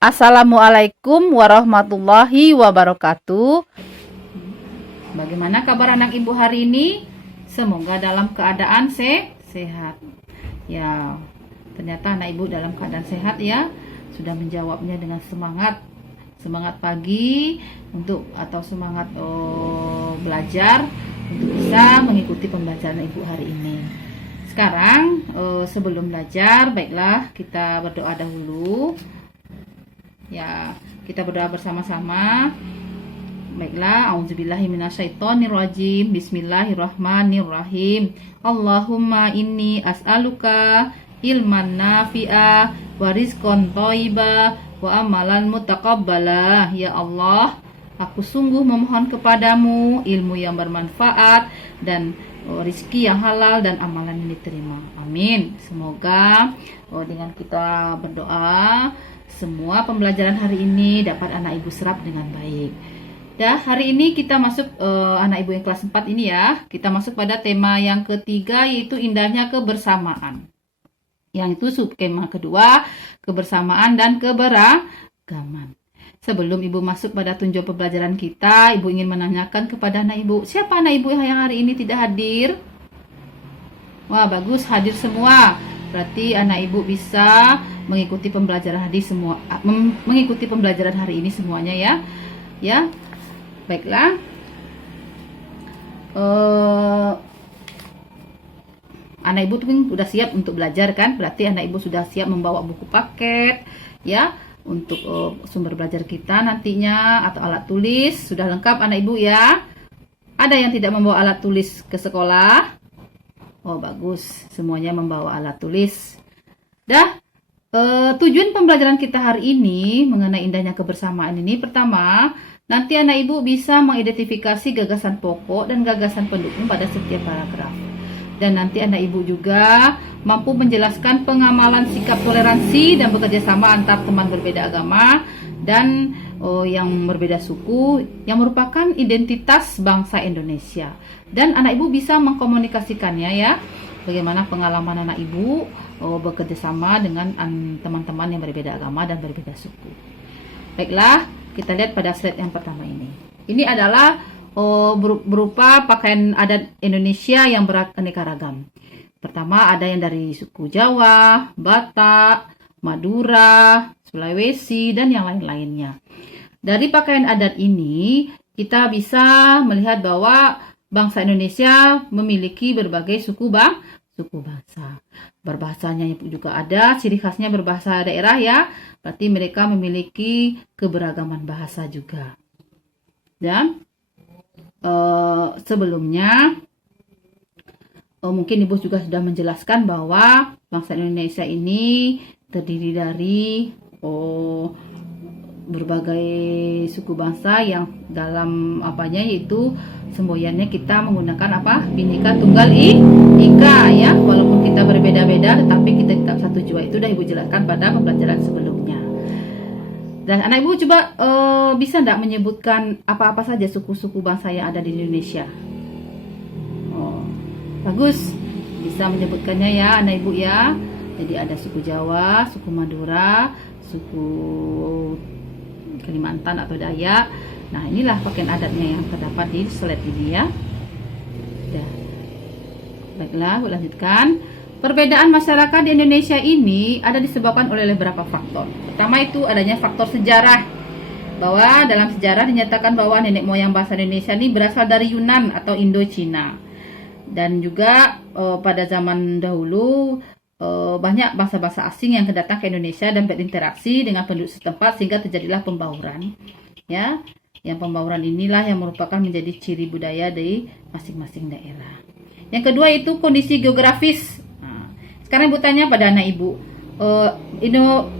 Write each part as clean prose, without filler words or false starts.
Assalamualaikum warahmatullahi wabarakatuh. Bagaimana kabar anak ibu hari ini? Semoga dalam keadaan sehat. Ya, ternyata anak ibu dalam keadaan sehat ya. Sudah menjawabnya dengan semangat pagi atau semangat belajar untuk bisa mengikuti pembelajaran ibu hari ini. Sekarang sebelum belajar, baiklah kita berdoa dahulu. Ya, kita berdoa bersama-sama. Baiklah, auzubillahi minasyaitonirrajim. Bismillahirrahmanirrahim. Allahumma inni as'aluka ilman nafi'a wa rizqan thayyiba wa amalan mutaqabbala. Ya Allah, aku sungguh memohon kepadamu ilmu yang bermanfaat dan rezeki yang halal dan amalan yang diterima. Amin. Semoga dengan kita berdoa semua pembelajaran hari ini dapat anak ibu serap dengan baik. Ya, hari ini kita masuk anak ibu yang kelas 4 ini ya. Kita masuk pada tema yang ketiga, yaitu indahnya kebersamaan. Yang itu subtema kedua, kebersamaan dan keberagaman. Sebelum ibu masuk pada tunjuk pembelajaran kita, ibu ingin menanyakan kepada anak ibu, siapa anak ibu yang hari ini tidak hadir? Wah, bagus, hadir semua. Berarti anak ibu bisa mengikuti pembelajaran hari ini semuanya ya. Ya. Baiklah. Anak ibu tuh sudah siap untuk belajar kan? Berarti anak ibu sudah siap membawa buku paket ya untuk sumber belajar kita nantinya, atau alat tulis sudah lengkap anak ibu ya. Ada yang tidak membawa alat tulis ke sekolah? Oh, bagus, semuanya membawa alat tulis. Tujuan pembelajaran kita hari ini mengenai indahnya kebersamaan ini, pertama, nanti anak ibu bisa mengidentifikasi gagasan pokok dan gagasan pendukung pada setiap paragraf. Dan nanti anak ibu juga mampu menjelaskan pengamalan sikap toleransi dan bekerja sama antar teman berbeda agama dan yang berbeda suku yang merupakan identitas bangsa Indonesia. Dan anak ibu bisa mengkomunikasikannya ya, bagaimana pengalaman anak ibu bekerja sama dengan teman-teman yang berbeda agama dan berbeda suku. Baiklah, kita lihat pada slide yang pertama ini. Ini adalah berupa pakaian adat Indonesia yang beraneka ragam. Pertama ada yang dari suku Jawa, Batak, Madura, Sulawesi, dan yang lain-lainnya. Dari pakaian adat ini, kita bisa melihat bahwa bangsa Indonesia memiliki berbagai suku bangsa. Berbahasanya juga ada, ciri khasnya berbahasa daerah ya. Berarti mereka memiliki keberagaman bahasa juga. Dan sebelumnya mungkin ibu juga sudah menjelaskan bahwa bangsa Indonesia ini terdiri dari berbagai suku bangsa yang dalam yaitu semboyannya kita menggunakan Bhinneka Tunggal Ika ya. Walaupun kita berbeda-beda tetapi kita tetap satu jiwa, itu sudah ibu jelaskan pada pembelajaran sebelumnya. Dan anak ibu coba bisa enggak menyebutkan apa-apa saja suku-suku bangsa yang ada di Indonesia? Bagus, bisa menyebutkannya ya anak ibu ya. Jadi ada suku Jawa, suku Madura, suku Kalimantan atau Dayak. Nah, inilah pakaian adatnya yang terdapat di slide ini ya. Baiklah, lanjutkan. Perbedaan masyarakat di Indonesia ini ada disebabkan oleh beberapa faktor. Pertama itu adanya faktor sejarah. Bahwa dalam sejarah dinyatakan bahwa nenek moyang bangsa Indonesia ini berasal dari Yunan atau Indo-Cina. Dan juga pada zaman dahulu banyak bangsa-bangsa asing yang datang ke Indonesia dan berinteraksi dengan penduduk setempat sehingga terjadilah pembauran. Ya, yang pembauran inilah yang merupakan menjadi ciri budaya dari masing-masing daerah. Yang kedua itu kondisi geografis. Nah, sekarang ibu tanya pada anak ibu,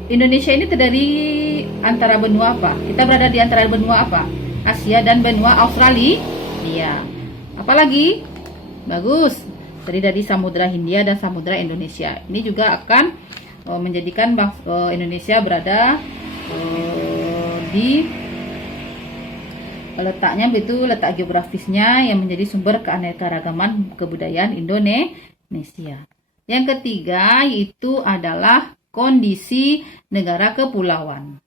Indonesia ini terdiri antara benua apa? Kita berada di antara benua apa? Asia dan benua Australia. Iya. Apalagi? Bagus. Dari Samudra Hindia dan Samudra Indonesia. Ini juga akan menjadikan Indonesia berada di letaknya, itu letak geografisnya yang menjadi sumber keanekaragaman kebudayaan Indonesia. Yang ketiga yaitu adalah kondisi negara kepulauan.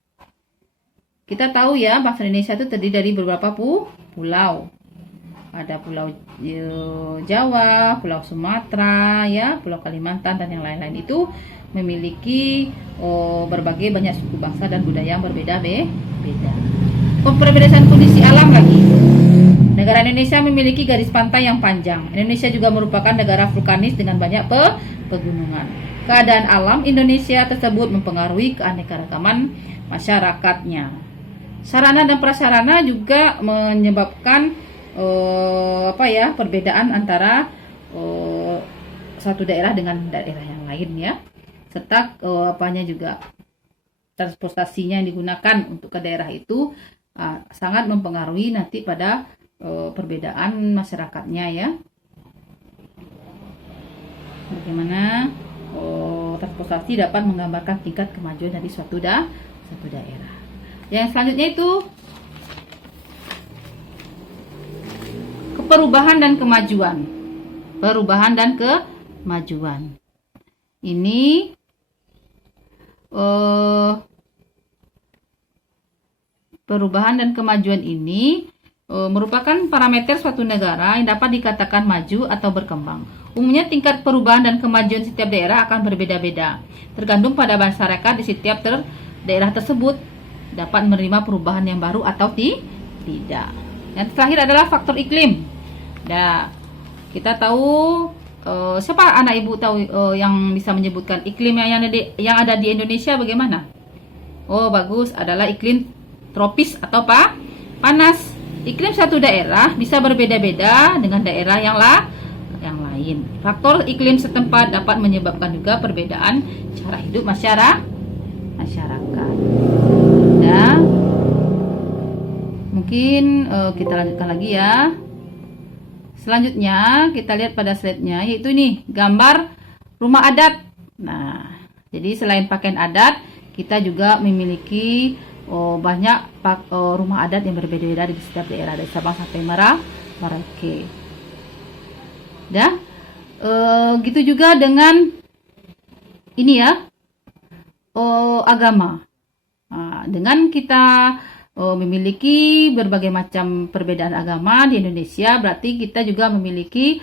kita tahu ya bangsa Indonesia itu terdiri dari beberapa pulau. Ada Pulau Jawa, Pulau Sumatera, ya, Pulau Kalimantan dan yang lain-lain itu memiliki berbagai banyak suku bangsa dan budaya yang berbeda-beda. Perbedaan kondisi alam lagi. Negara Indonesia memiliki garis pantai yang panjang. Indonesia juga merupakan negara vulkanis dengan banyak pegunungan. Keadaan alam Indonesia tersebut mempengaruhi keanekaragaman masyarakatnya. Sarana dan prasarana juga menyebabkan perbedaan antara satu daerah dengan daerah yang lain ya, serta juga transportasinya yang digunakan untuk ke daerah itu sangat mempengaruhi nanti pada perbedaan masyarakatnya ya. Bagaimana transportasi dapat menggambarkan tingkat kemajuan dari suatu daerah. Yang selanjutnya itu perubahan dan kemajuan. Perubahan dan kemajuan. Ini perubahan dan kemajuan ini merupakan parameter suatu negara yang dapat dikatakan maju atau berkembang. Umumnya tingkat perubahan dan kemajuan setiap daerah akan berbeda-beda, tergantung pada masyarakat di setiap daerah tersebut dapat menerima perubahan yang baru atau tidak. Yang terakhir adalah faktor iklim. Nah, kita tahu siapa anak ibu tahu yang bisa menyebutkan iklim yang ada di Indonesia bagaimana? Oh, bagus, adalah iklim tropis atau panas. Iklim satu daerah bisa berbeda-beda dengan daerah yang lain. Faktor iklim setempat dapat menyebabkan juga perbedaan cara hidup masyarakat. Nah, mungkin kita lanjutkan lagi ya. Selanjutnya kita lihat pada slide-nya, yaitu ini gambar rumah adat. Nah, jadi selain pakaian adat, kita juga memiliki banyak rumah adat yang berbeda-beda di setiap daerah dari Sabang sampai Merauke. Dah, gitu juga dengan ini ya, agama. Nah, dengan kita memiliki berbagai macam perbedaan agama di Indonesia, berarti kita juga memiliki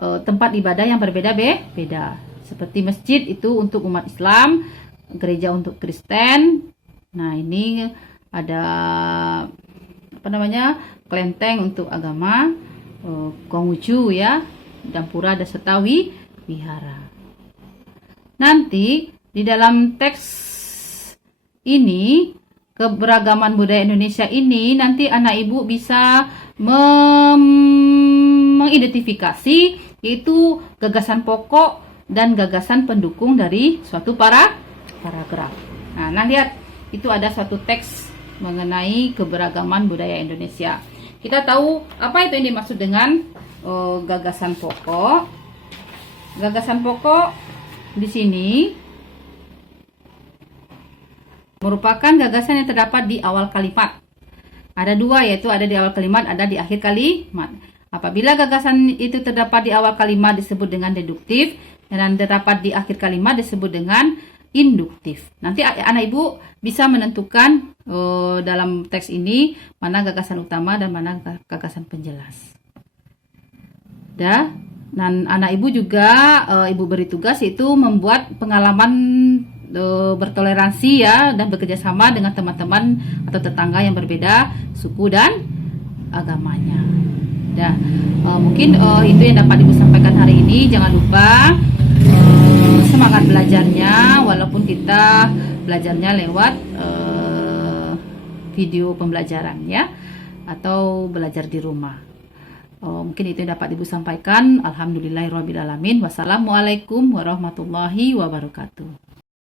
tempat ibadah yang berbeda-beda. Seperti masjid itu untuk umat Islam, gereja untuk Kristen. Nah, ini ada kelenteng untuk agama Konghucu ya, dan pura ada Setawi Wihara. Nanti di dalam teks ini, keberagaman budaya Indonesia ini, nanti anak ibu bisa mengidentifikasi yaitu gagasan pokok dan gagasan pendukung dari suatu paragraf. Nah, lihat, itu ada suatu teks mengenai keberagaman budaya Indonesia. Kita tahu apa itu yang dimaksud dengan gagasan pokok. Gagasan pokok di sini merupakan gagasan yang terdapat di awal kalimat. Ada dua, yaitu ada di awal kalimat, ada di akhir kalimat. Apabila gagasan itu terdapat di awal kalimat disebut dengan deduktif, dan terdapat di akhir kalimat disebut dengan induktif. Nanti anak ibu bisa menentukan dalam teks ini mana gagasan utama dan mana gagasan penjelas. Dan anak ibu juga ibu beri tugas yaitu membuat pengalaman bertoleransi ya, dan bekerja sama dengan teman-teman atau tetangga yang berbeda suku dan agamanya. Mungkin itu yang dapat ibu sampaikan hari ini. Jangan lupa semangat belajarnya, walaupun kita belajarnya lewat video pembelajaran ya, atau belajar di rumah. Mungkin itu yang dapat ibu sampaikan. Alhamdulillahirrahmanirrahim. Wassalamualaikum warahmatullahi wabarakatuh.